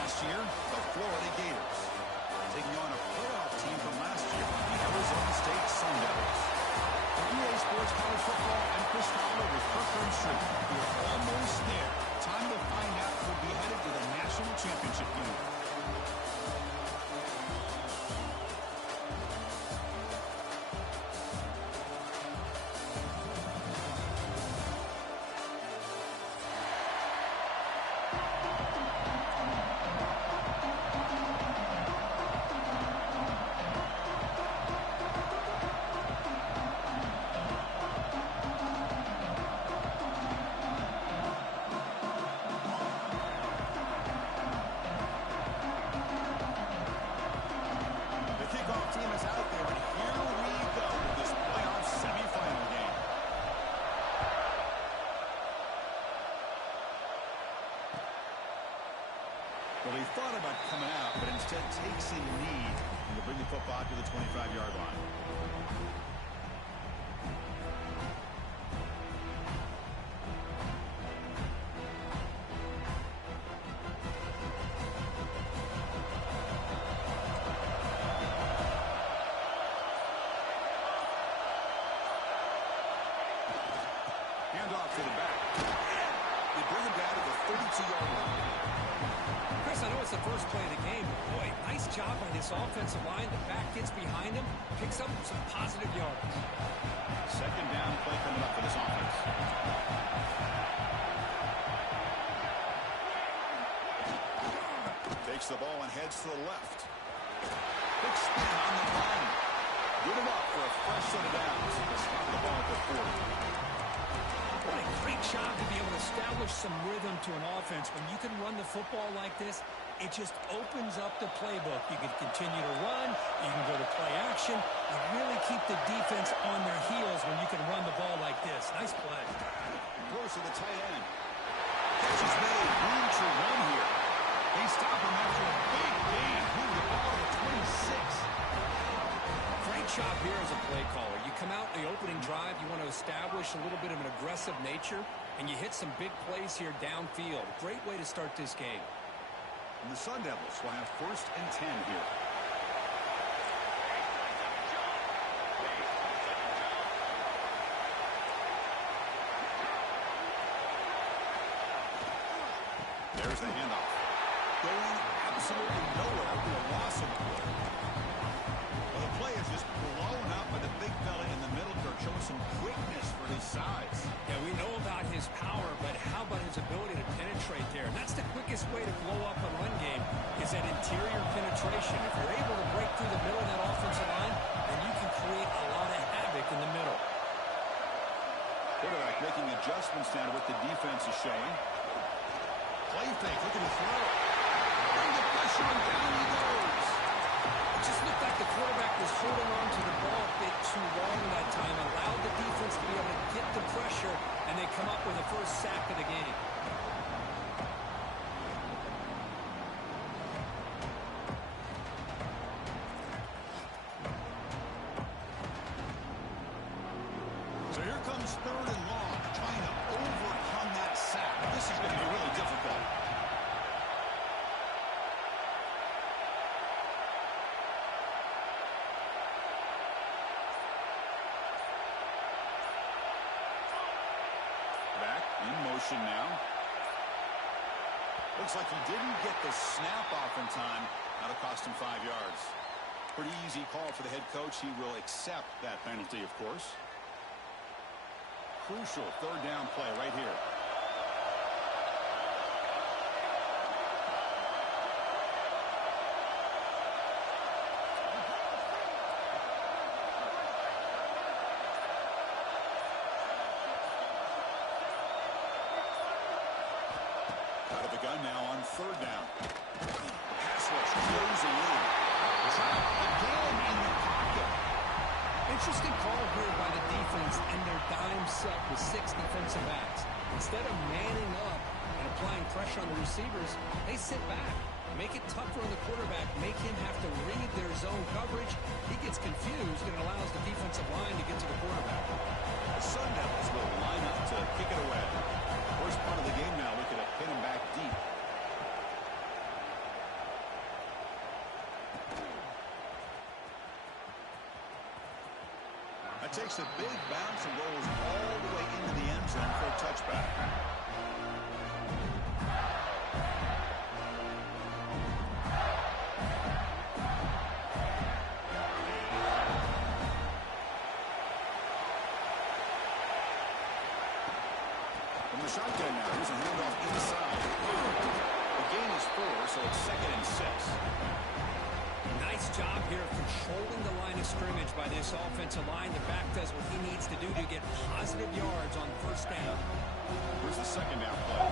last year, the Florida Gators. Taking on a playoff team from last year, the Arizona State Sun Devils. For EA Sports College Football, I'm Chris Fowler with Kirk Herbstreit. We're almost there. Time to find out who'll be headed to the national championship game. Well, he thought about coming out, but instead takes a knee to bring the football to the 25-yard line. Handoff to the back. They bring him down to the 32-yard line. Chris, I know it's the first play of the game, but boy, nice job by this offensive line. The back gets behind him, picks up some positive yards. Second down play coming up for this offense. Takes the ball and heads to the left. Big spin on the line. Good enough for a fresh set of downs. Stop the ball at the 40. What a great job to be able to establish some rhythm to an offense. When you can run the football like this, it just opens up the playbook. You can continue to run. You can go to play action. You really keep the defense on their heels when you can run the ball like this. Nice play. Throws to the tight end. Catch is made. Room to run here. They stop him after a big gain. Move the ball to 26. Great job here as a play caller. You come out in the opening drive, you want to establish a little bit of an aggressive nature, and you hit some big plays here downfield. Great way to start this game. And the Sun Devils will have 1st and 10 here. There's the handoff. Going absolutely nowhere for a loss of play. Well, the play is just blown up by the big fella in the middle. They're showing some quickness for his size. Yeah, we know about his power, but how about his ability to penetrate there? And that's the quickest way to blow up a run game is that interior penetration. If you're able to break through the middle of that offensive line, then you can create a lot of havoc in the middle. Quarterback making adjustments now to what the defense is showing. Play fake, looking to throw. Bring the pressure and down he goes. It just looked like the quarterback was holding on to the ball a bit too long that time, allowed the defense to be able to get the pressure, and they come up with the first sack of the game. So here comes 3rd and long, trying to overcome that sack. This is going to be really difficult. Back in motion now. Looks like he didn't get the snap off in time. That'll cost him 5 yards. Pretty easy call for the head coach. He will accept that penalty, of course. Crucial 3rd down play right here. Out of the gun now on 3rd down. Pass rush closing in. Trapped again in the pocket. Interesting call here by the defense and their dime set with 6 defensive backs. Instead of manning up and applying pressure on the receivers, they sit back, make it tougher on the quarterback, make him have to read their zone coverage. He gets confused and allows the defensive line to get to the quarterback. The Sun Devils will line up to kick it away. First part of the game now, looking to pin him back deep. That takes a big bounce and rolls all the way into the end zone for a touchback. From the shotgun now, here's a handoff inside. The gain is 4, so it's 2nd and 6. Nice job here of controlling the line of scrimmage by this offensive line. The back does what he needs to do to get positive yards on first down. Here's the 2nd down play.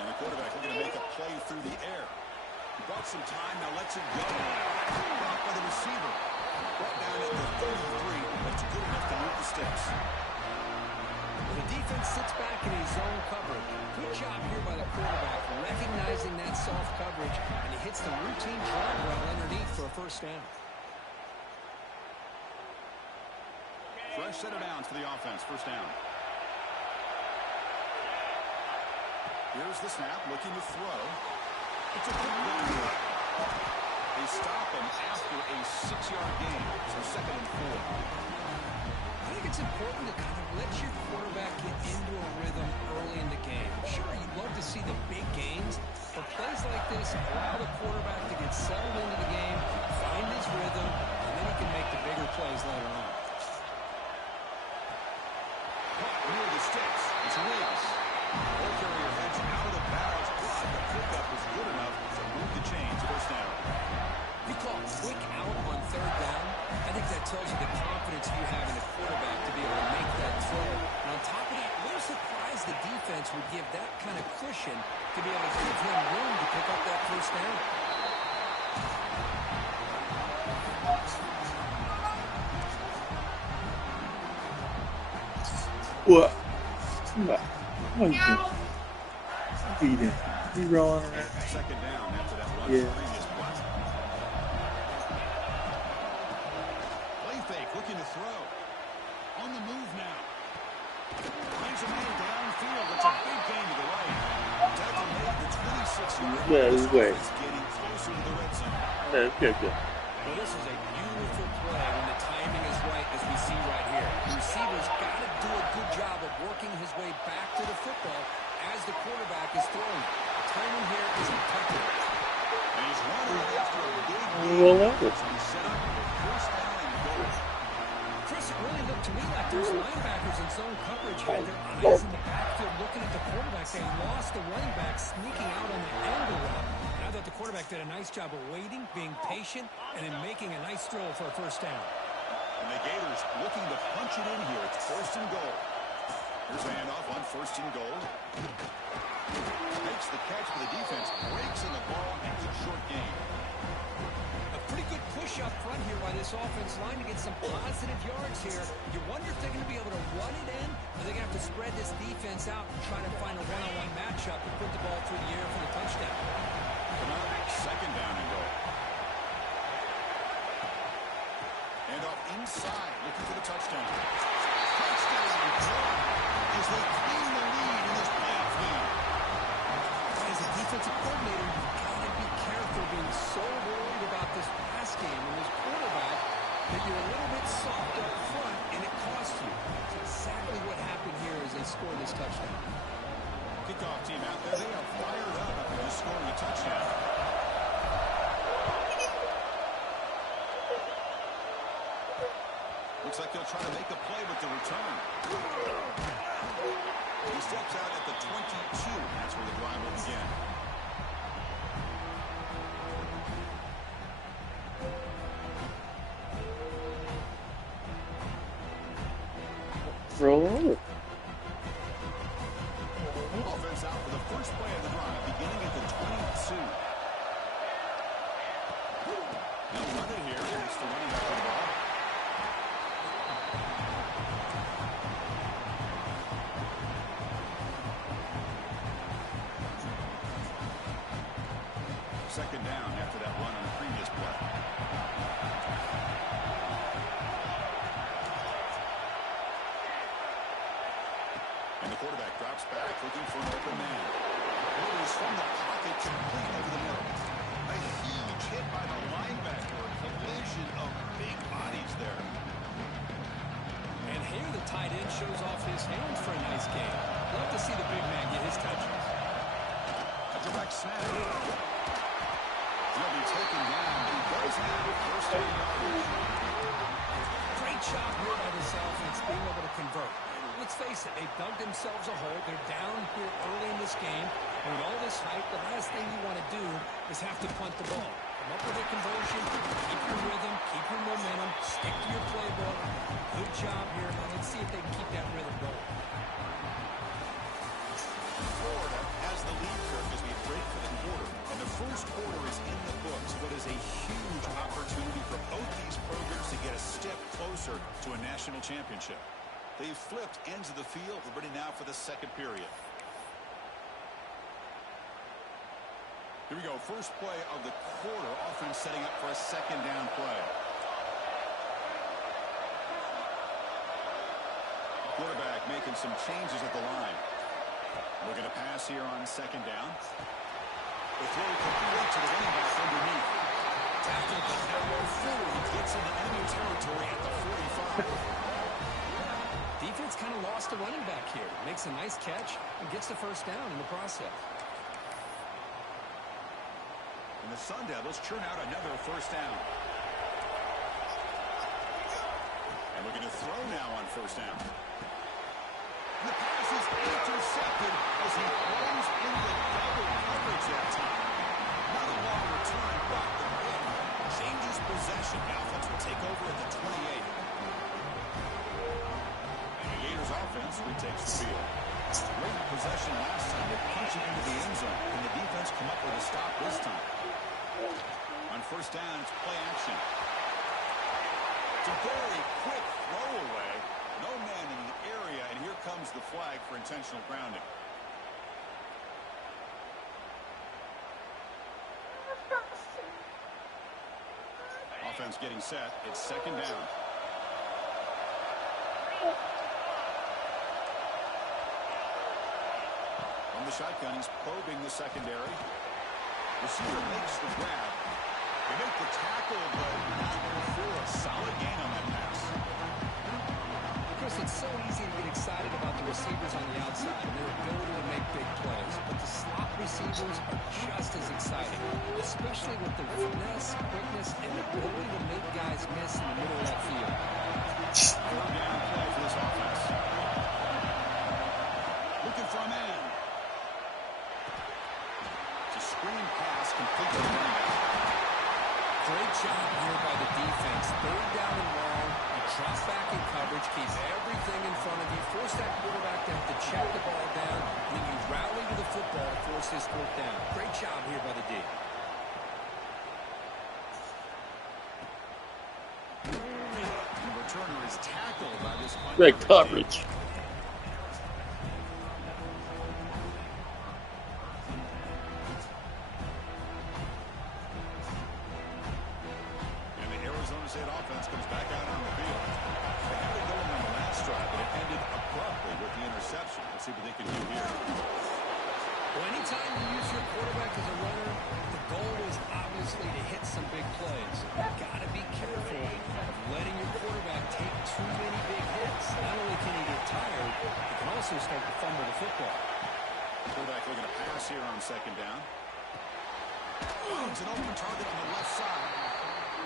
And the quarterback looking to make a play through the air. He bought some time, now lets it go. Blocked by the receiver. Brought down at the 33. That's good enough to move the sticks. The defense sits back in his zone coverage. Good job here by the quarterback, recognizing that soft coverage, and he hits the routine drag route underneath for a first down. Fresh set of downs for the offense. First down. Here's the snap, looking to throw. It's a good run. They stop him after a 6-yard gain, so 2nd and 4. I think it's important to kind of let your quarterback get into a rhythm early in the game. Sure, you'd love to see the big gains, but plays like this allow the quarterback to get settled into the game, find his rhythm, and then he can make the bigger plays later on. Caught near the sticks. It's Williams. Ball carrier heads out of the barrels, but the pickup was good enough to move the chains. First down. You call quick out on third down. I think that tells you the confidence you have in the quarterback to be able to make that throw. And on top of that, we're surprised the defense would give that kind of cushion to be able to give him room to pick up that first down. What? What are you doing? Beating. You rolling around? 2nd down after that run. Yeah. Previous play. Play fake, looking to throw. On the move now. Finds a man downfield. It's a big gain to the right. Tackle made the 26-yard. Well, way. It's getting closer to the red zone. That's good. Well, this is a beautiful play when the timing is right, as we see right here. The receiver's got to do a good job of working his way back to the football as the quarterback is throwing. The timing here is impeccable. And he's running after a big Roll over. So he's set up for first down and goal. Chris, it really looked to me like those linebackers in zone coverage had their eyes in the backfield looking at the quarterback. They lost the running back sneaking out on the angle route. And I thought the quarterback did a nice job of waiting, being patient, and then making a nice throw for a first down. And the Gators looking to punch it in here. It's 1st and goal. Here's a handoff on 1st and goal. Makes the catch for the defense. Breaks in the ball. Makes a short gain. A pretty good push up front here by this offense line to get some positive yards here. You wonder if they're going to be able to run it in, or they're going to have to spread this defense out and try to find a one-on-one matchup and put the ball through the air for the touchdown. Come on, 2nd down and goal. Handoff inside, looking for the touchdown. Touchdown as they clean the lead in this playoff game. As a defensive coordinator, you've got to be careful being so worried about this pass game and this quarterback that you're a little bit soft up front and it costs you. That's exactly what happened here as they scored this touchdown. Kickoff team out there, they are fired up after just scoring a touchdown. Looks like they'll try to make a play with the return. He steps out at the 22. That's where the drive will begin. Roll over. Offense out for the first play of the drive, beginning at the 22. They'll run it here. It's the running back of the ball. Second down after that run on the previous play. And the quarterback drops back, looking for an open man. Moves from the pocket, complete over the middle. A huge hit by the linebacker. A collision of big bodies there. And here the tight end shows off his hands for a nice game. Love to see the big man get his touches. A direct snap. He'll be taken down. He does have first down yardage. Great job here by this offense being able to convert. Let's face it, they've dug themselves a hole. They're down here early in this game. And with all this hype, the last thing you want to do is have to punt the ball. Come up with a conversion, keep your rhythm, keep your momentum, stick to your playbook. Good job here. Now let's see if they can keep that rhythm going. Florida has the lead, Kirk, as we break for the quarter. And the first quarter is in the books. What is a huge opportunity for both these programs to get a step closer to a national championship. They've flipped ends of the field. We're ready now for the second period. Here we go. First play of the quarter. Offense setting up for a second down play. Quarterback making some changes at the line. Looking to pass here on second down. The throw complete to the running back underneath. Tackled but now forward. He gets into enemy territory at the 45. Defense kind of lost a running back here. Makes a nice catch and gets the first down in the process. And the Sun Devils churn out another first down. And looking to throw now on first down. And the pass is intercepted as he throws into double coverage that time. Not a long return, but the win changes possession. The offense will take over at the 28. Gators offense retakes the field. Great possession last time. They punch it into the end zone. Can the defense come up with a stop this time? On first down, it's play action. It's a very quick throwaway. No man in the area, and here comes the flag for intentional grounding. Offense getting set. It's second down. From the shotgun, he's probing the secondary. Receiver makes the grab. They make the tackle, but not for a solid gain on that pass. Chris, it's so easy to get excited about the receivers on the outside and their ability to make big plays. But the slot receivers are just as exciting, especially with their finesse, quickness, and the ability to make guys miss in the middle of that field. Third down play for this offense. Looking for a man. It's a screen pass complete to the running back. Great job here by the defense. Third down and long. You drop back in coverage, keep everything in front of you, force that quarterback to have to check the ball down, and then you rally to the football to force this fourth down. Great job here by the D. The returner is tackled by this Great coverage. And the Arizona State offense comes back out on the field. They had it going on the last drive, but it ended abruptly with the interception. Let's see what they can do here. Well, anytime you use your quarterback as a runner, the goal is obviously to hit some big plays. You've got to be careful of letting your quarterback take too many big hits. Not only can he get tired, he can also start to fumble the football. Quarterback looking to pass here on second down. It's an open target on the left side.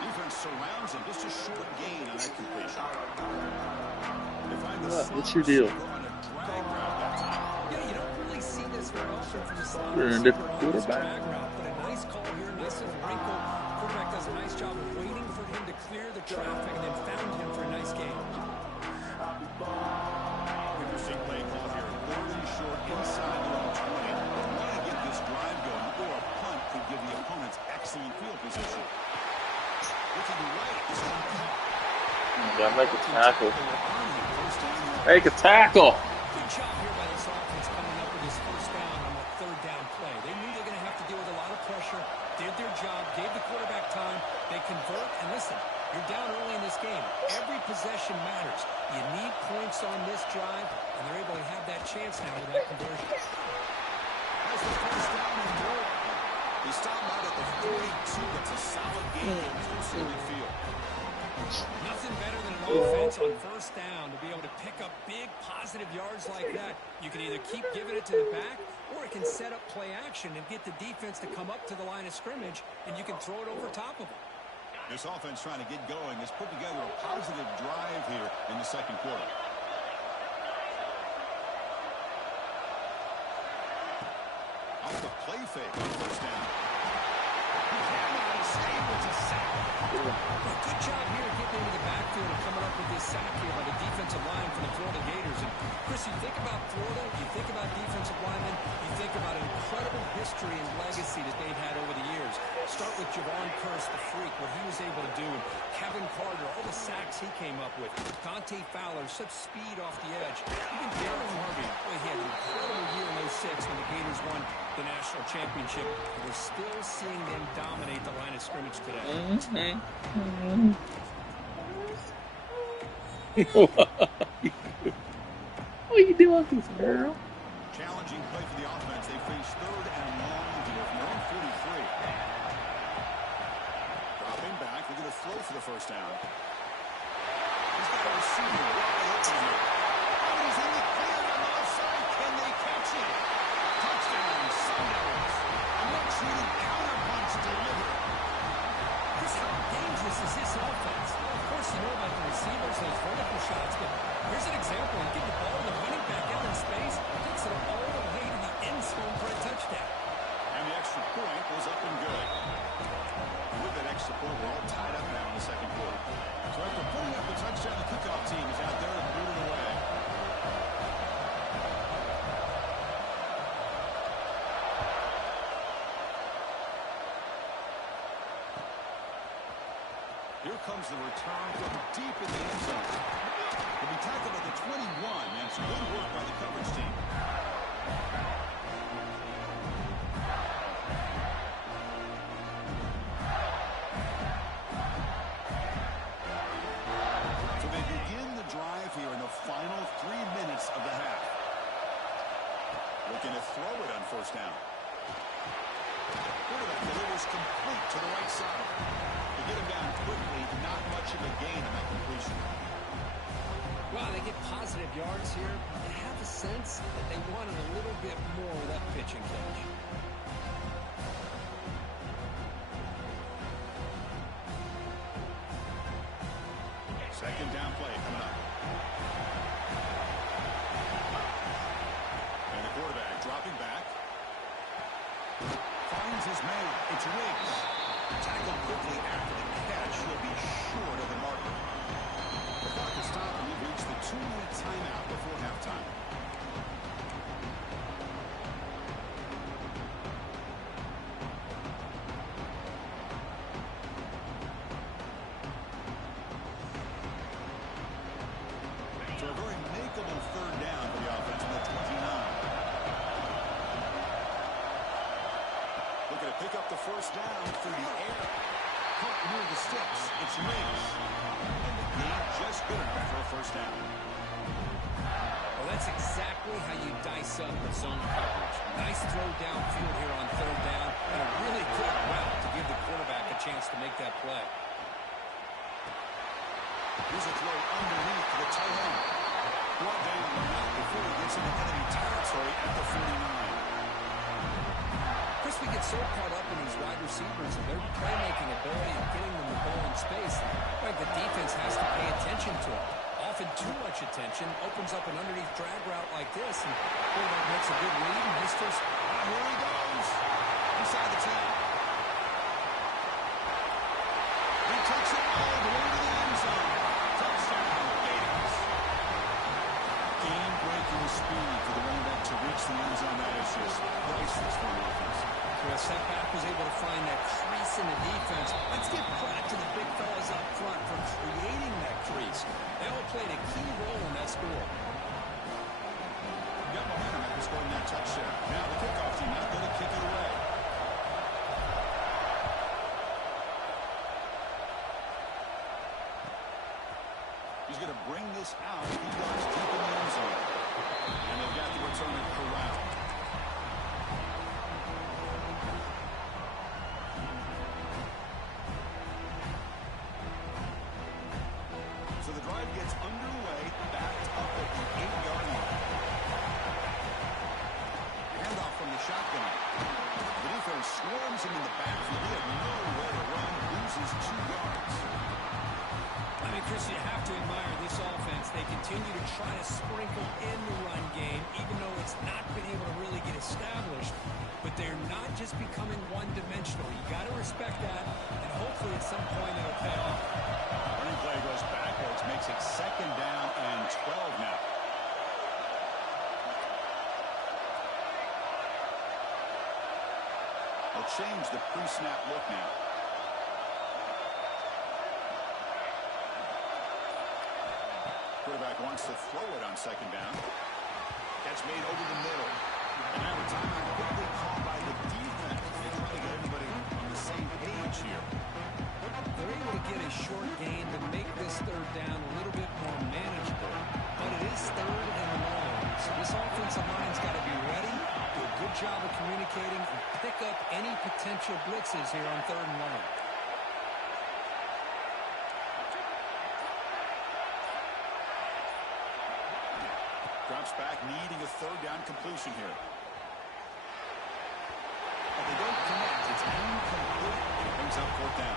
Defense surrounds him. Just a short gain on that completion. They find the What's your deal? on a drag route that time. Yeah, you don't really see this very often from the slot You're in a receiver different on this quarterback. drag route, but a nice call here, nice little wrinkle. Quarterback does a nice job of waiting for him to clear the traffic and then found him for a nice game. Interesting play call here. Third and short inside their own 20. They want to get this drive going, or a punt could give the opponents excellent field position. Looking right, this one caught. Yeah, make a tackle. First down. Make a tackle. Good job here by this offense coming up with this first down on that third down play. They knew they were going to have to deal with a lot of pressure, did their job, gave the quarterback time. They convert, and listen, you're down early in this game. Every possession matters. You need points on this drive, and they're able to have that chance now with that conversion. Has the first down and more. The He stopped out at the 42. That's a solid gain close to midfield. Nothing better than an offense on first down to be able to pick up big positive yards like that. You can either keep giving it to the back, or it can set up play action and get the defense to come up to the line of scrimmage, and you can throw it over top of them. This offense trying to get going has put together a positive drive here in the second quarter. Off the play fake on first down. He cannot escape. It's a sack. Good job here getting into the backfield and coming up with this sack here by the defensive line for the Florida Gators. And Chris, you think about Florida, you think about defensive linemen, you think about an incredible history and legacy that they've had over the years. Start with Javon Kearse, the freak, what he was able to do, and Kevin Carter, all the sacks he came up with. Dante Fowler, such speed off the edge. Even Darren Harvey, boy, he had an incredible year in 06 when the Gators won the national championship. We're still seeing them dominate the line of scrimmage today. What are you doing, this girl? Challenging play for the offense. They face third and long here from their own 43. Dropping back. They're going to throw for the first down. He's got a receiver wide open here. And he's in the clear on the left side. Can they catch him? Touchdown, Sundays. A much-needed counter-punch delivered. Chris, how dangerous is this offense? Well, of course, you know about the receivers, those vertical shots, but here's an example. You get the ball to the running back out in space, takes it all the way to the end zone for a touchdown. And the extra point was up and good. And with that extra point, we're all tied up now in the second quarter. So after putting up the touchdown, the kickoff team is out there to boot it away. Here comes the return from deep in the end zone. He'll be tackled at the 21. That's good work by the coverage team. So they begin the drive here in the final 3 minutes of the half. Looking to throw it on first down. Quarterback delivers complete to the right side. They get him down quickly, not much of a gain on that completion. Well, they get positive yards here. They have a sense that they wanted a little bit more of that pitch and catch. Second down play coming up. And the quarterback dropping back. Finds his man. It's Riggs. Tackled quickly after the catch. He'll be short of the marker. The clock is stopped and we've reached the 2-minute timeout before halftime. So a very makeable third down for the offense on the 29. Looking to pick up the first down through the air. Caught near the sticks. It's Riggs. And the gain just good enough for a first down. Well, that's exactly how you dice up the zone coverage. Nice throw downfield here on third down, and a really good route to give the quarterback a chance to make that play. Here's a throw underneath to the tight end. One day on the route before he gets into enemy territory at the 49. Chris, we get so caught up in these wide receivers and their playmaking ability and getting them the ball in space. Right, the defense has to pay attention to it. Often too much attention opens up an underneath drag route like this, and quarterback makes a good read, and he's just, Here he goes. Inside the 10. He takes it all the way to the end zone. Touchdown, Gators. Game-breaking speed for the running back to reach the end zone. That is just priceless for the offense. well, setback was able to find that crease in the defense. Let's give credit to the big fellas up front for creating that crease. They all played a key role in that score. Got momentum after scoring that touchdown. Now the kickoff team out there to kick it away. He's going to bring this out. He goes deep in the end zone. And they've got the returner corralled. continue to try to sprinkle in the run game, even though it's not been able to really get established. But they're not just becoming one-dimensional. You got to respect that, and hopefully at some point it'll pay off. Running play goes backwards, makes it 2nd down and 12 now. They'll change the pre-snap look now. Quarterback wants to throw it on 2nd down. Catch made over the middle. And now a timeout quickly called by the defense. They try to get everybody on the same page here. They're able to get a short gain to make this 3rd down a little bit more manageable. But it is 3rd and long. So this offensive line's got to be ready, do a good job of communicating, and pick up any potential blitzes here on 3rd and long. Drops back, needing a 3rd down completion here. But they don't connect. It's incomplete. It brings up 4th down.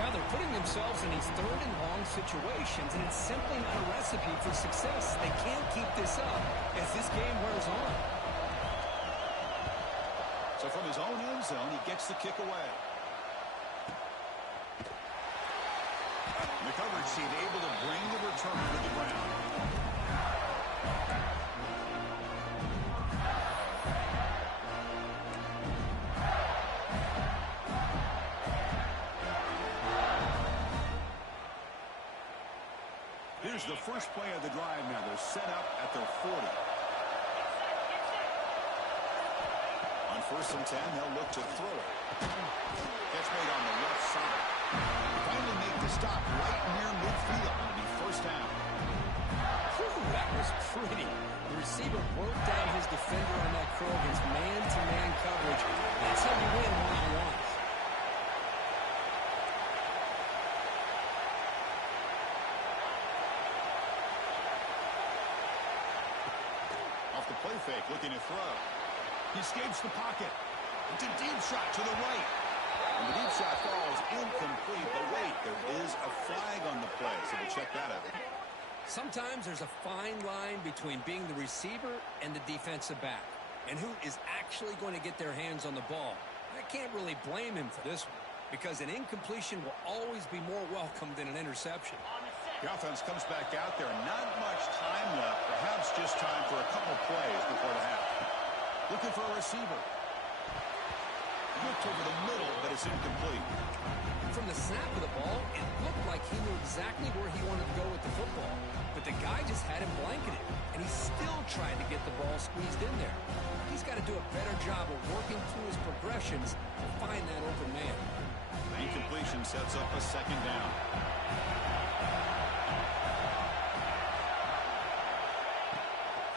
Now they're putting themselves in these 3rd and long situations, and it's simply not a recipe for success. They can't keep this up as this game wears on. So from his own end zone, he gets the kick away. The coverage team able to bring the returner to the ground. Here's the first play of the drive now. They're set up at their 40. On 1st and 10, they'll look to throw it. Catch made on the left side. Finally make the stop right near midfield. It'll be 1st down. Whew, that was pretty. The receiver broke down his defender on that curl against man-to-man coverage. That's how you win one-on-ones. The play fake, looking to throw. He escapes the pocket. It's a deep shot to the right. And the deep shot falls incomplete. But wait, there is a flag on the play, so we'll check that out. Sometimes there's a fine line between being the receiver and the defensive back, and who is actually going to get their hands on the ball. I can't really blame him for this one, because an incompletion will always be more welcome than an interception. The offense comes back out there. Not much time left. Perhaps just time for a couple plays before the half. Looking for a receiver. Looked over the middle, but it's incomplete. From the snap of the ball, it looked like he knew exactly where he wanted to go with the football. But the guy just had him blanketed, and he still tried to get the ball squeezed in there. He's got to do a better job of working through his progressions to find that open man. The incompletion sets up a 2nd down.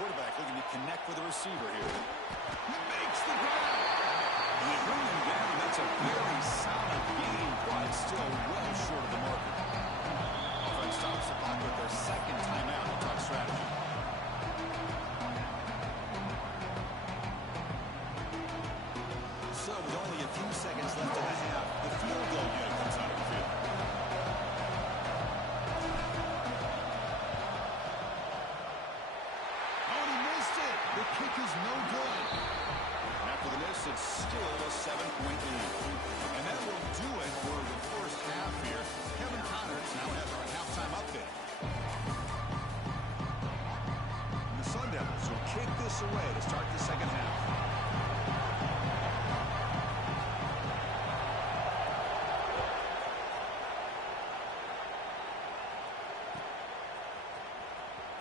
Quarterback looking to connect with the receiver here. He makes the grab. And they bring him down. That's a very solid game, but still well short of the marker. Offense stops the clock with their 2nd timeout. They'll talk strategy. So with only a few seconds left in the half, the field goal unit comes out of the field. The kick is no good. After the miss, it's still a 7-point lead. And that will do it for the first half here. Kevin Connors now has our halftime update. The Sun Devils will kick this away to start the 2nd half.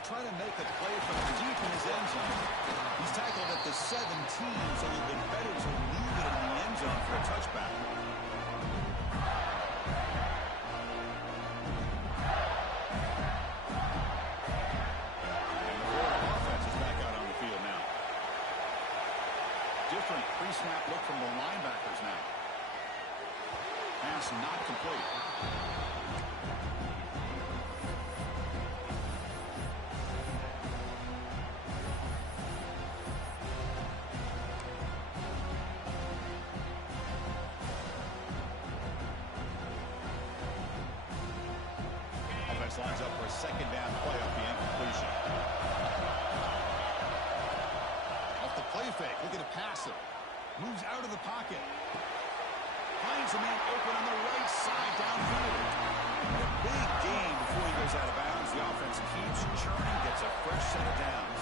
Trying to make a play from deep in his end zone. He's tackled at the 17, so it would have been better to leave it in the end zone for a touchback. And the Florida offense is back out on the field now. Different pre-snap look from the linebackers now. Pass not complete. Lines up for a 2nd down play off the end. completion. Off the play fake, looking to pass it. Moves out of the pocket. Finds a man open on the right side downfield. A big gain before he goes out of bounds. The offense keeps churning, gets a fresh set of downs.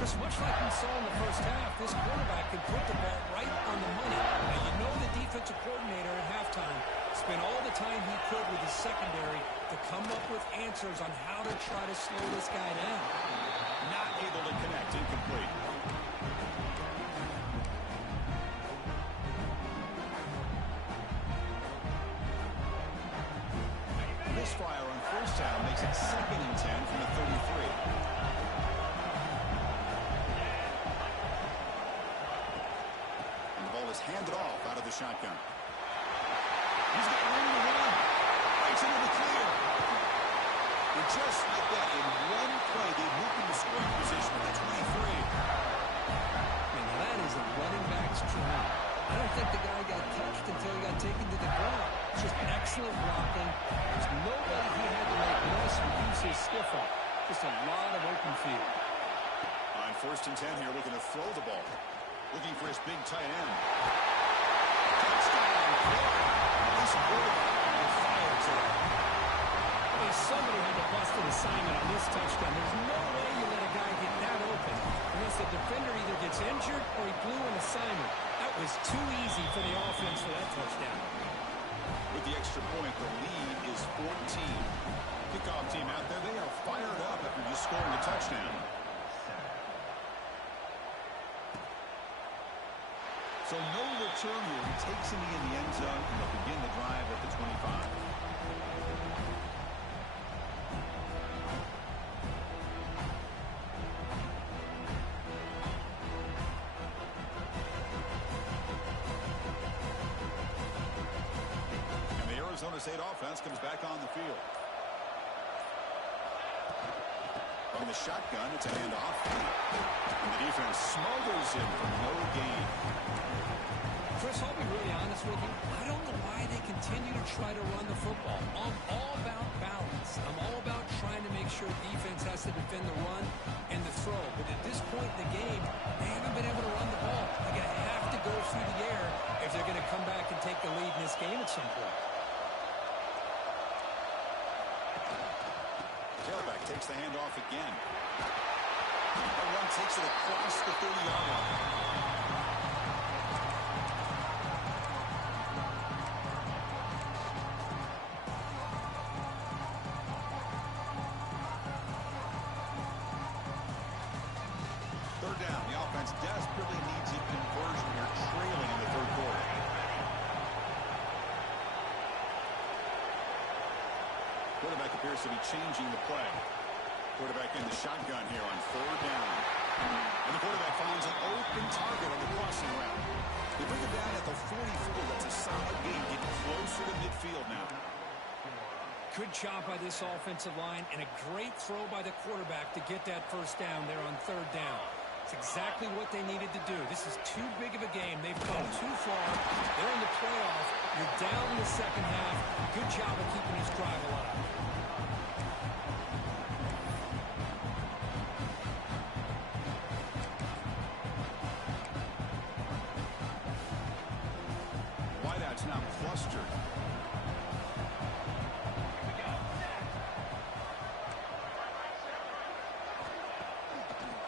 Just much like we saw in the first half, this quarterback can put the ball right on the money. Now, you know the defensive coordinator at halftime spent all the time he could with his secondary to come up with answers on how to try to slow this guy down. Not able to connect, incomplete. Misfire on first down makes it 2nd and 10 from the 33. Handed off out of the shotgun. He's got room to run. Right into the clear. And just like that, in one play, they moved into scoring position at the 23. And that is a running back's dream. I don't think the guy got touched until he got taken to the ground. It's just excellent blocking. There's nobody he had to make miss or use his stiff arm. Just a lot of open field. On 1st and 10 here, looking to throw the ball. Looking for his big tight end. Touchdown. This quarterback fires it. Hey, somebody had to bust an assignment on this touchdown. There's no way you let a guy get that open unless the defender either gets injured or he blew an assignment. That was too easy for the offense for that touchdown. With the extra point, the lead is 14. Kickoff team out there, they are fired up after just scoring a touchdown. So no return here. He takes him in the end zone, and they'll begin the drive at the 25. And the Arizona State offense comes back on the field. From the shotgun, it's a handoff. And the defense smothers him for no gain. Chris, I'll be really honest with you. I don't know why they continue to try to run the football. I'm all about balance. I'm all about trying to make sure defense has to defend the run and the throw. But at this point in the game, they haven't been able to run the ball. They're going to have to go through the air if they're going to come back and take the lead in this game at some point. Tailback takes the handoff again. The run takes it across the 30-yard line. Third down. The offense desperately needs a conversion here, trailing in the third quarter. Quarterback appears to be changing the play. Quarterback in the shotgun here on 3rd down. And the quarterback finds an open target on the crossing route. They bring it down at the 44. That's a solid gain, getting closer to midfield now. Good job by this offensive line and a great throw by the quarterback to get that first down there on 3rd down. It's exactly what they needed to do. This is too big of a game. They've come too far. They're in the playoff. You're down in the second half. Good job of keeping this drive alive. Wideout's now clustered.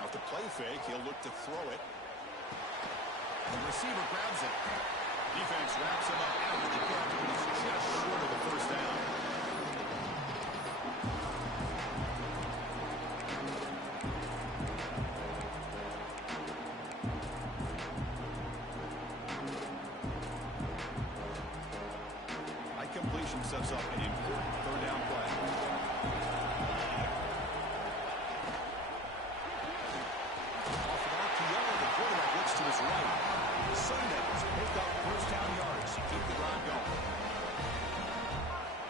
Off the play fake, he'll look to throw it. The receiver grabs it. Defense wraps him up after the catch, but he's just short of the first down. High completion sets up an important 3rd down play. Off of RPO, the quarterback looks to his right. Sundays pick up first down yards to keep the drive going.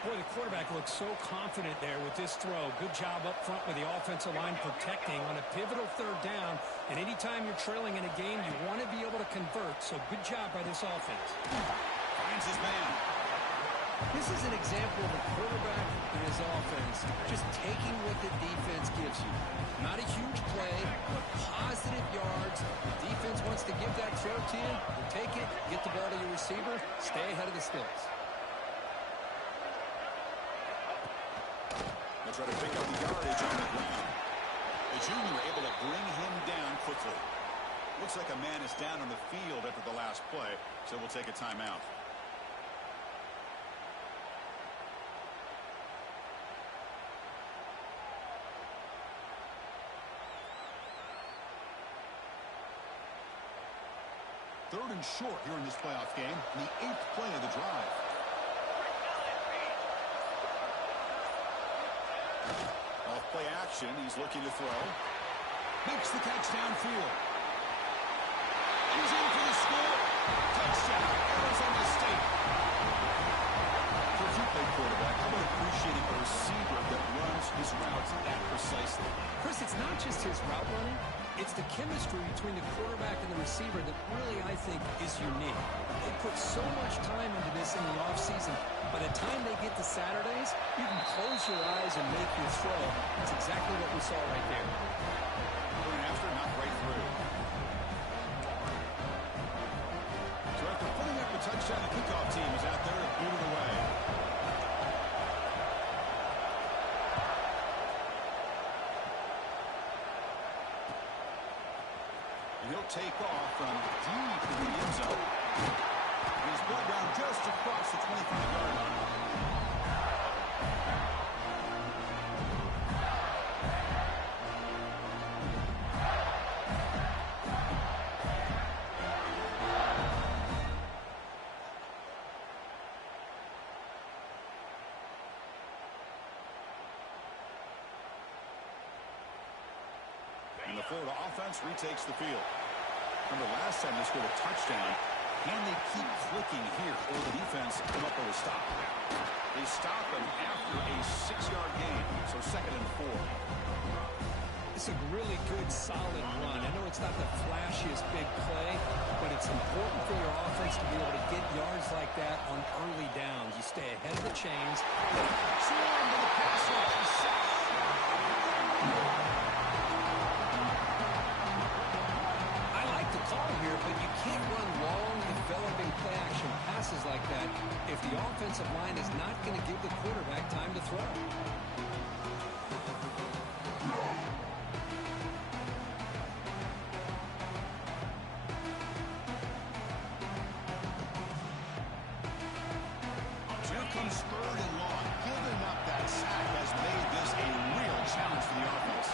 Boy, the quarterback looks so confident there with this throw. Good job up front with the offensive line protecting on a pivotal 3rd down. And anytime you're trailing in a game, you want to be able to convert. So good job by this offense. Finds his man. This is an example of a quarterback and his offense just taking what the defense gives you. Not a huge play, but positive yards. The defense wants to give that throw to you. You take it, get the ball to your receiver, stay ahead of the sticks. They'll try to pick up the yardage on the ground. The junior able to bring him down quickly. Looks like a man is down on the field after the last play, so we'll take a timeout. Third and short here in this playoff game, the 8th play of the drive. Off play action, he's looking to throw. Makes the catch downfield. He's in for the score. Touchdown, Arizona State. For a two-play quarterback, how about appreciating a receiver that runs his routes that precisely? Chris, it's not just his route running. It's the chemistry between the quarterback and the receiver that really, I think, is unique. They put so much time into this in the offseason. By the time they get to Saturdays, you can close your eyes and make your throw. That's exactly what we saw right there. Going after, not right through. So after putting up a touchdown, the kickoff team is out there to boot it away. He'll take off from deep in the end zone. He's brought down just across the 25-yard line. And the Florida offense retakes the field. Remember, last time they scored a touchdown. Can they keep clicking here, or the defense come up with a stop? They stop him after a 6-yard gain, so 2nd and 4. It's a really good, solid run. I know it's not the flashiest big play, but it's important for your offense to be able to get yards like that on early downs. You stay ahead of the chains. Swarm to the pass rush. Here, but you can't run long, developing play-action passes like that if the offensive line is not going to give the quarterback time to throw. Here comes 3rd and long. Giving up that sack has made this a real challenge for the offense.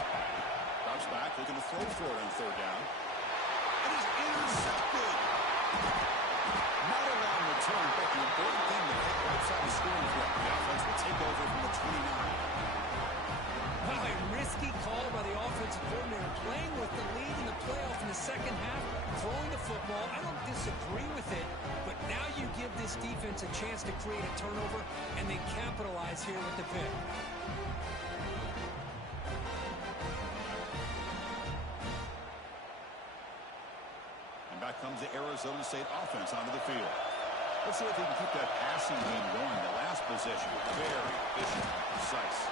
Drops back, looking to throw for it on 3rd down. It is intercepted. Not a long return, but the important thing to hit outside the scoring threat. The offense will take over from the 29. Wow, a risky call by the offensive coordinator, playing with the lead in the playoff in the second half, throwing the football. I don't disagree with it, but now you give this defense a chance to create a turnover and then capitalize here with the pick. Back comes the Arizona State offense onto the field. Let's see if they can keep that passing game going. The last possession, very efficient and precise.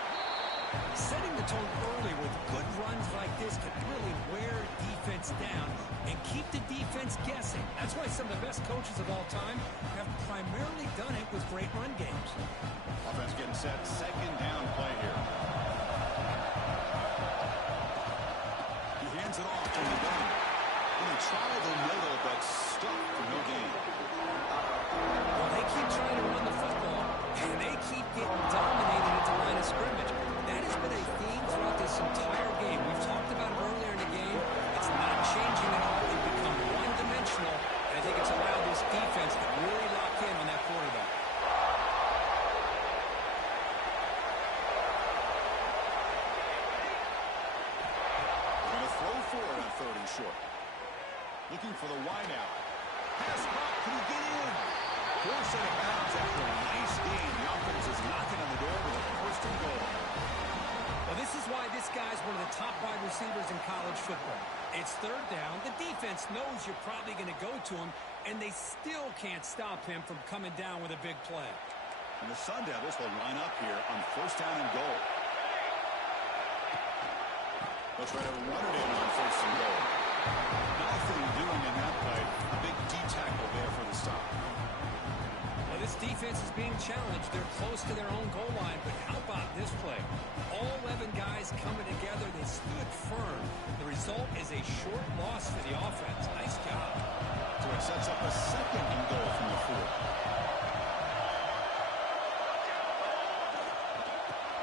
Setting the tone early with good runs like this can really wear defense down and keep the defense guessing. That's why some of the best coaches of all time have primarily done it with great run games. Offense getting set, 2nd down play here. He hands it off to the gun. They try the middle, but stuck for no gain. Well, they keep trying to run the football, and they keep getting dominated at the line of scrimmage. That has been a theme throughout this entire game. We've talked about it earlier in the game. It's not changing at all. They've become one-dimensional, and I think it's allowed this defense to really lock in on that quarterback. Going to throw for it on 3rd and short. Looking for the wideout. Pass caught. Can he get in? Force out of bounds after a nice gain. The offense is knocking on the door with a 1st and goal. Well, this is why this guy's one of the top wide receivers in college football. It's 3rd down. The defense knows you're probably going to go to him, and they still can't stop him from coming down with a big play. And the Sun Devils will line up here on first down and goal. They'll try to run it in on first and goal. Nothing doing in that play. A big D tackle there for the stop. Well, this defense is being challenged. They're close to their own goal line, but how about this play? All 11 guys coming together. They stood firm. The result is a short loss for the offense. Nice job. So it sets up a second and goal from the 4.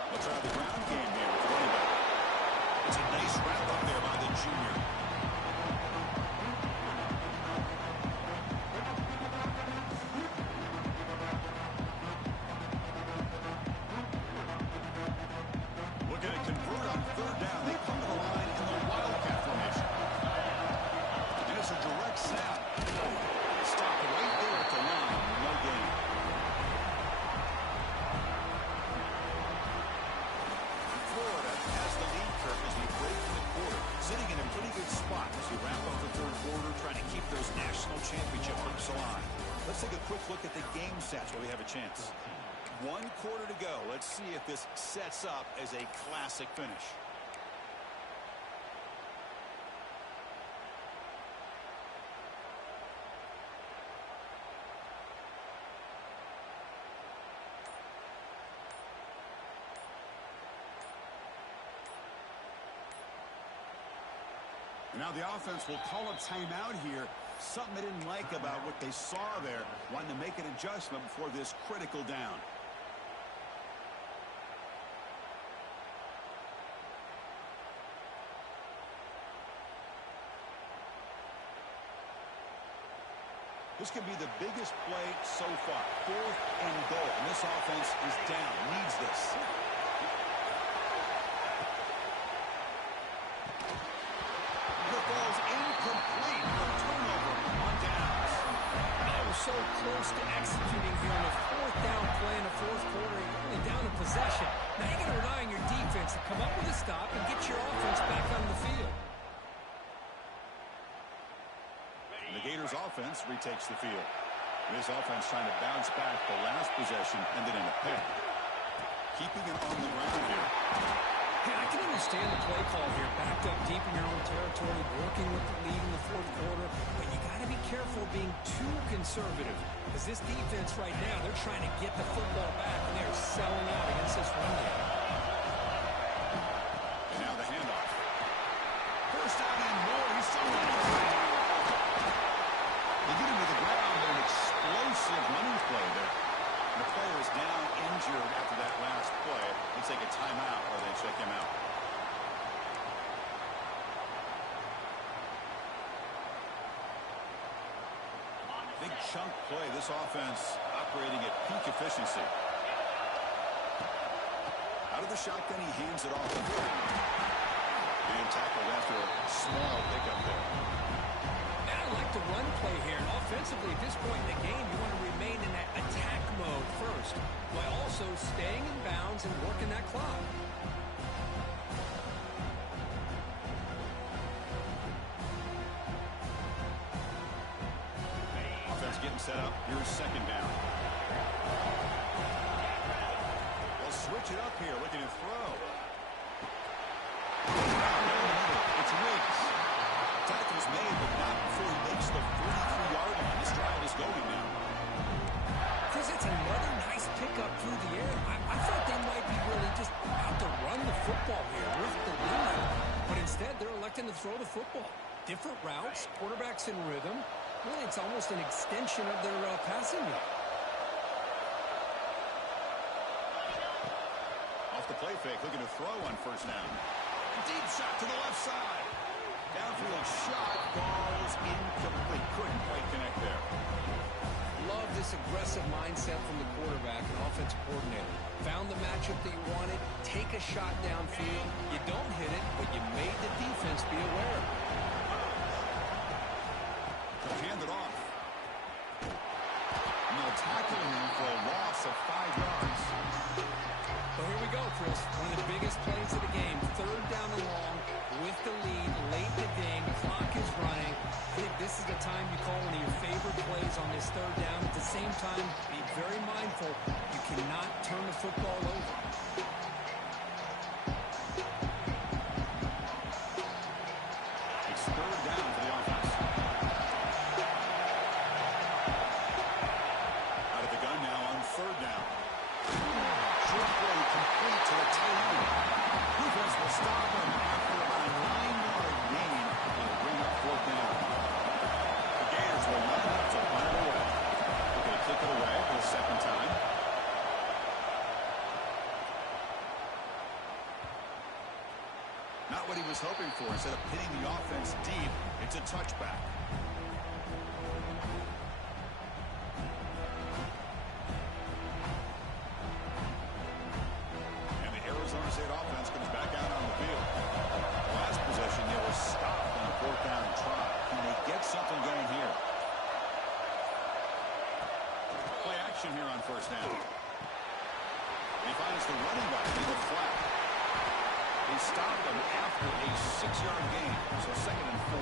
Let's try the ground game here with running back. It's a nice wrap up there by the junior. Looking to convert on third down. They come to the line in the Wildcat formation. And it's a direct snap. Stop right there at the line. No gain. Florida has the lead, Kirk, as we break for the quarter. Sitting in a pretty good spot as we wrap up the third quarter, trying to keep those national championship hopes alive. Let's take a quick look at the game stats while we have a chance. 1 quarter to go. Let's see if this sets up as a classic finish. Now the offense will call a timeout here. Something they didn't like about what they saw there. Wanting to make an adjustment before this critical down. This could be the biggest play so far. 4th and goal. And this offense is down. Needs this. The ball's incomplete. A turnover on downs. Oh, so close to executing here on a 4th down play in the 4th quarter. You're only down in possession. Now you got to rely on your defense to come up with a stop and get your offense back on the field. The Gators offense retakes the field. This offense trying to bounce back the last possession, ended in a pick. Keeping it on the ground here. Hey, I can understand the play call here. Backed up deep in your own territory, working with the lead in the 4th quarter. But you got to be careful being too conservative. Because this defense right now, they're trying to get the football back, and they're selling out against this run game. And now the handoff. First down and more. He's still running. They get him to the ground, but an explosive running play there. The player is down injured after that last play. They take a timeout or they check him out. Big chunk play. This offense operating at peak efficiency. Out of the shotgun, he hands it off. Being tackled after a small pickup there. I like the run play here. And offensively, at this point in the game, you want to remain in that attack mode first, while also staying in bounds and working that clock. Offense getting set up. Here's second down. They'll switch it up here, looking to throw. It's Riggs. Tackle's made, but not before he makes the 33-yard line. This drive is going now. Chris, it's another nice pickup through the air. I thought they might be really just out to run the football here with the lead. But instead, they're electing to throw the football. Different routes, quarterbacks in rhythm. Really, it's almost an extension of their passing game. Off the play fake, looking to throw on first down. Deep shot to the left side. Downfield shot, ball's incomplete. Couldn't quite connect there. Love this aggressive mindset from the quarterback and offensive coordinator. Found the matchup that you wanted, take a shot downfield. You don't hit it, but you made the defense be aware. They'll hand it off. And they'll tackle him for a loss of 5 yards. Well, here we go, Chris. One of the biggest plays of the game. 3rd down and long with the lead late in the game. Clock is running. I think this is the time you call one of your favorite plays on this 3rd down. At the same time, be very mindful. You can not turn the football over. It's third down for the offense. Out of the gun now on third down. Short play complete to the tight end. Defense will stop him after about a 9-yard gain. They'll bring up fourth down. The Gators will line up to punt it away. They're going to kick it away for the second time. Not what he was hoping for. Instead of hitting the offense deep, it's a touchback. And the Arizona State offense comes back out on the field. Last possession, they were stopped on a fourth down try. Can they get something going here? Play action here on first down. He finds the running back in the flat. They stopped him after a 6-yard gain, so second and 4.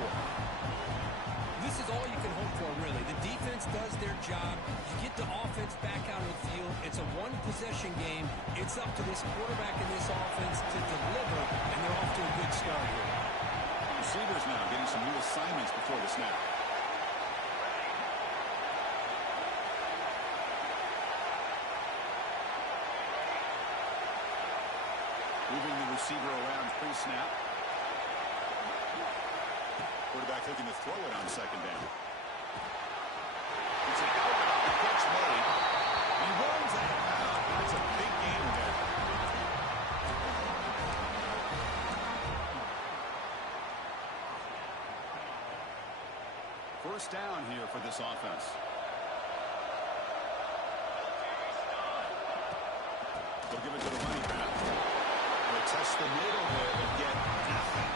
This is all you can hope for, really. The defense does their job. You get the offense back out of the field. It's a one-possession game. It's up to this quarterback and this offense to deliver, and they're off to a good start here. Receivers now getting some new assignments before the snap. Moving the receiver around pre-snap. Quarterback looking to throw it on second down. It's an out. Catch made. He runs out. That's a big gain there. First down here for this offense. They'll give it to the running back. Test the middle there and get nothing.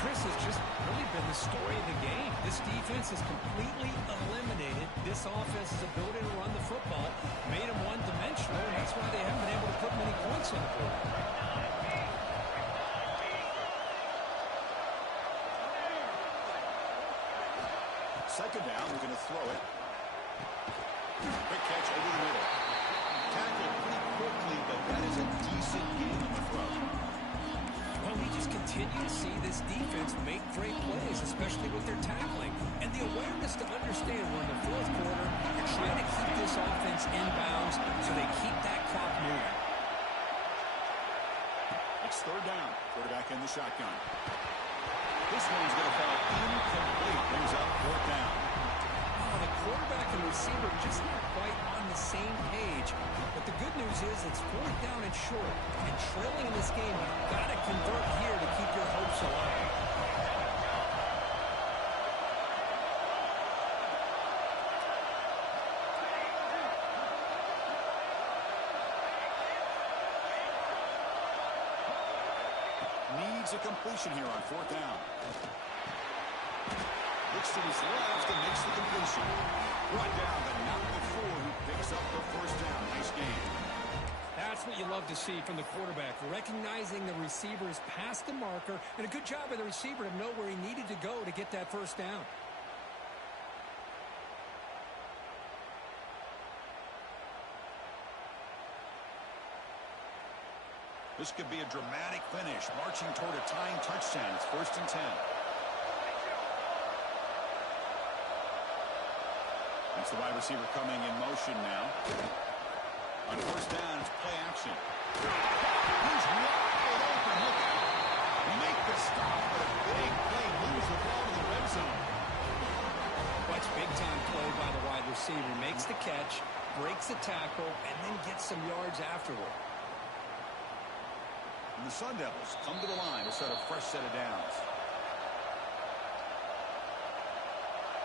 Chris has just really been the story of the game. This defense has completely eliminated this offense's ability to run the football, made them one-dimensional, and that's why they haven't been able to put many points on the board. Second down, they're going to throw it. Quick catch over the middle. Tackled pretty quickly, but that is a decent gain on the throw. Well, we just continue to see this defense make great plays, especially with their tackling. And the awareness to understand we're in the fourth quarter, you're trying to keep this offense in bounds so they keep that clock moving. It's third down. Quarterback in the shotgun. This one's going to fall incomplete. Brings up fourth down. The quarterback and receiver just not quite on the same page. But the good news is it's fourth down and short. And trailing in this game, you've got to convert here to keep your hopes alive. Needs a completion here on fourth down. Looks to his left and makes the completion. Brought down, but not before he picks up the first down. Nice game. That's what you love to see from the quarterback, recognizing the receiver's past the marker, and a good job by the receiver to know where he needed to go to get that first down. This could be a dramatic finish, marching toward a tying touchdown. It's first and 10. That's the wide receiver coming in motion now. On first down, it's play action. He's wide open. Look out. Make the stop, but a big play moves the ball to the red zone. Watch big-time play by the wide receiver. Makes the catch, breaks the tackle, and then gets some yards afterward. And the Sun Devils come to the line to set a fresh set of downs.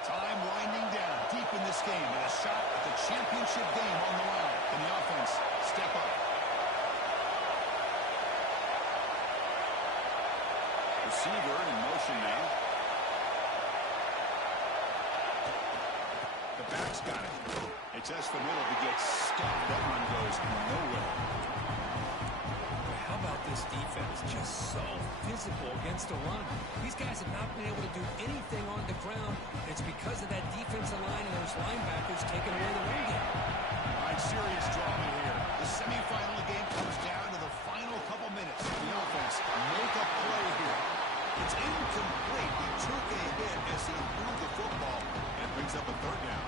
Time winding down deep in this game, and a shot at the championship game on the line. Can the offense step up? Receiver in motion now. The back's got it. It's Espinola who gets stuck. That run goes nowhere. How about this defense. Just so physical against the run. These guys have not been able to do anything on the ground. It's because of that defensive line and those linebackers taking away the run game. All right, serious drama here. The semifinal game comes down to the final couple minutes. The offense make a play here. It's incomplete. He took a hit as he threw the football and brings up a third down.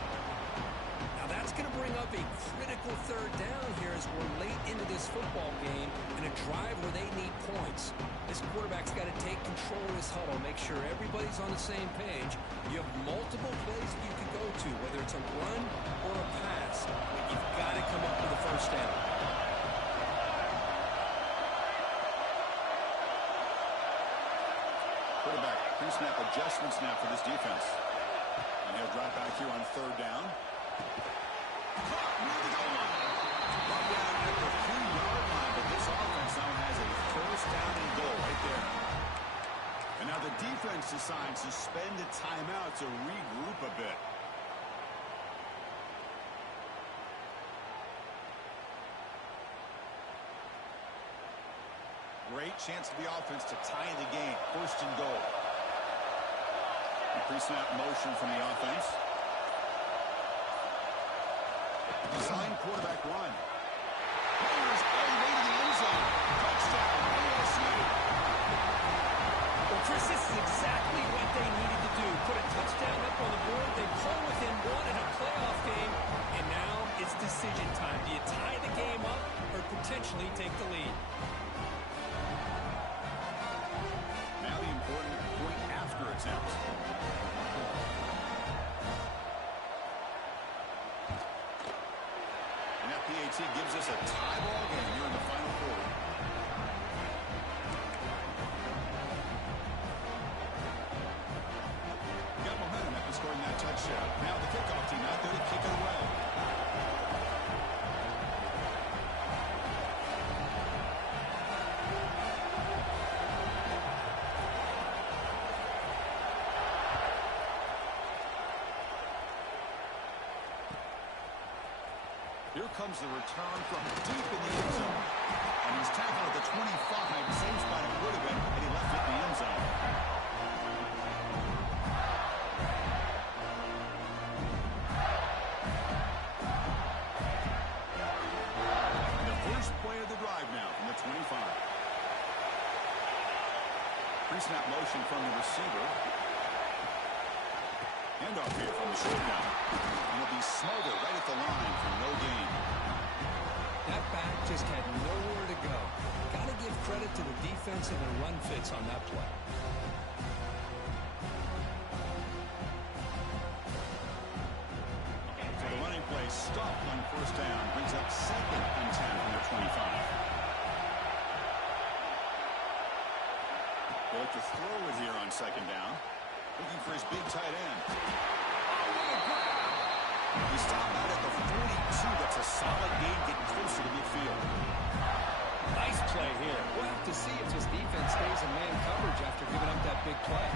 Now that's going to bring up a critical third down here as we're late into this football game in a drive where they need points. This quarterback's got to take control of this huddle, make sure everybody's on the same page. You have multiple plays that you can go to, whether it's a run or a pass. But you've got to come up with a first down. Quarterback pre-snap adjustments now for this defense. And he'll drop back here on third down. Clock near the goal line. Run down at the 3-yard line, but this offense now has a first down and goal right there. And now the defense decides to spend a timeout to regroup a bit. Great chance for the offense to tie the game. First and goal. Pre-snap motion from the offense. Design quarterback run. Players all the way to the end zone. Touchdown, ASU. Well, Chris, this is exactly what they needed to do. Put a touchdown up on the board. They pull within one in a playoff game. And now it's decision time. Do you tie the game up or potentially take the lead? Now the important point after attempt. And that PAT gives us a tie ball game here in the final quarter. Got momentum after scoring that touchdown. Now the kickoff team out there to kick it away. Here comes the return from deep in the end zone. And he's tackled at the 25, same spot it would have been, and he left it in the end zone. And the first play of the drive now from the 25. Pre-snap motion from the receiver. Handoff here from the short down. And he'll be smothered right at the line for no gain. That back just had nowhere to go. Got to give credit to the defense and their run fits on that play. So the running play stopped on first down. Brings up 2nd and 10 from the 25. They look to throw it here on 2nd down. Looking for his big tight end. He stopped out at the 42. That's a solid gain getting closer to midfield. Nice play here. We'll have to see if this defense stays in man coverage after giving up that big play.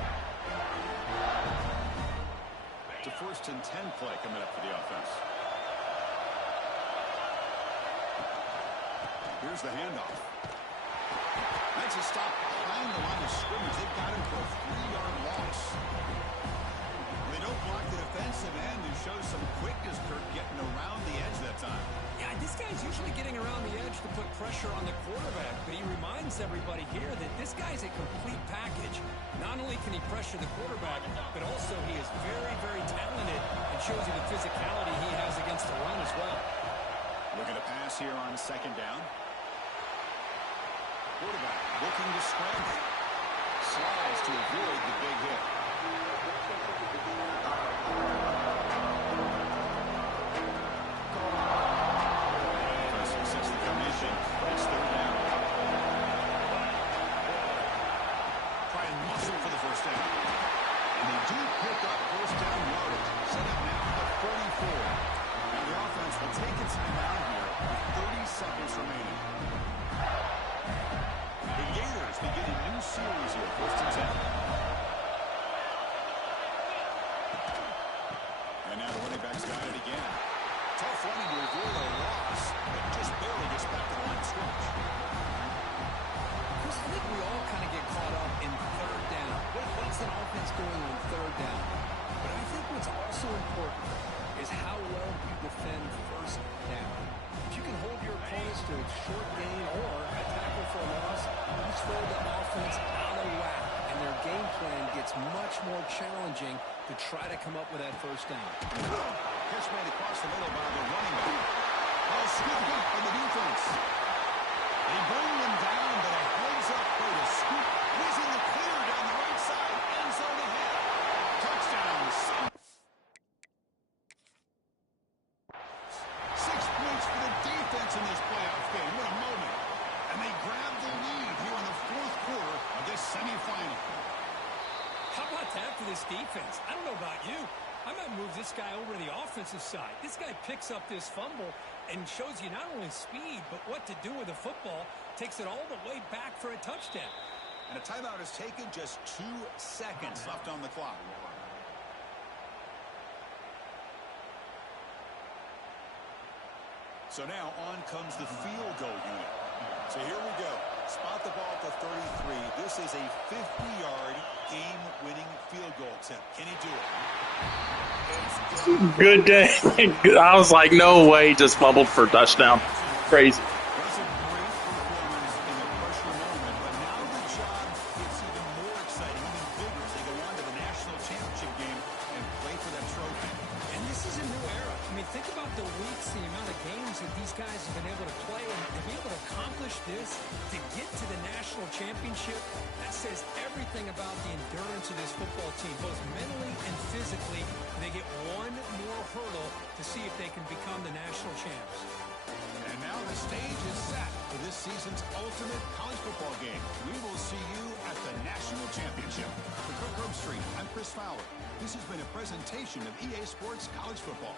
It's a 1st and 10 play coming up for the offense. Here's the handoff. That's a stop behind the line of scrimmage. They've got him for a 3-yard loss. They don't block the defensive end who shows some quickness, Kirk, getting around the edge that time. Yeah, this guy's usually getting around the edge to put pressure on the quarterback, but he reminds everybody here that this guy's a complete package. Not only can he pressure the quarterback, but also he is very, very talented and shows you the physicality he has against the run as well. Looking to pass here on 2nd down. Quarterback looking to scramble. Slides to avoid the big hit. Defense sets the formation. It's 3rd down. Try and muscle for the first down. And they do pick up first down yardage. Set up now at 44. Now the offense will take a timeout here with 30 seconds remaining. The Gators begin a new series here, 1st and 10. an offense going on third down. But I think what's also important is how well you defend first down. If you can hold your opponents to a short gain or a tackle for a loss, you throw the offense out of whack, and their game plan gets much more challenging to try to come up with that first down. Catch made across the middle by the running back. Oh, scooped up in the defense. They bring them down, but a heads-up play to scoop. He's in the clear down the right side. End zone ahead. Touchdown. 6 points for the defense in this playoff game. What a moment. And they grab the lead here in the fourth quarter of this semifinal. How about that for this defense? I don't know about you. I might move this guy over to the offensive side. This guy picks up this fumble and shows you not only speed, but what to do with the football. Takes it all the way back for a touchdown. And a timeout is taken, just 2 seconds left on the clock. So now on comes the field goal unit. So here we go. Spot the ball at the 33. This is a 50-yard game-winning field goal attempt. Can he do it? Good day. I was like, no way, just fumbled for a touchdown. Crazy. That's a great performance in the pressure moment, but now the job gets even more exciting, even bigger as they go on to the national championship game and play for that trophy. And this is a new era. I mean, think about the weeks, the amount of games that these guys have been able to play, and to be able to accomplish this, to get to the national championship, that says everything about the endurance of this football team, both mentally and physically. They get one more hurdle to see if they can become the national champs. And now the stage is set for this season's ultimate college football game. We will see you at the national championship. For Kirk Herbstreit, I'm Chris Fowler. This has been a presentation of EA Sports College Football.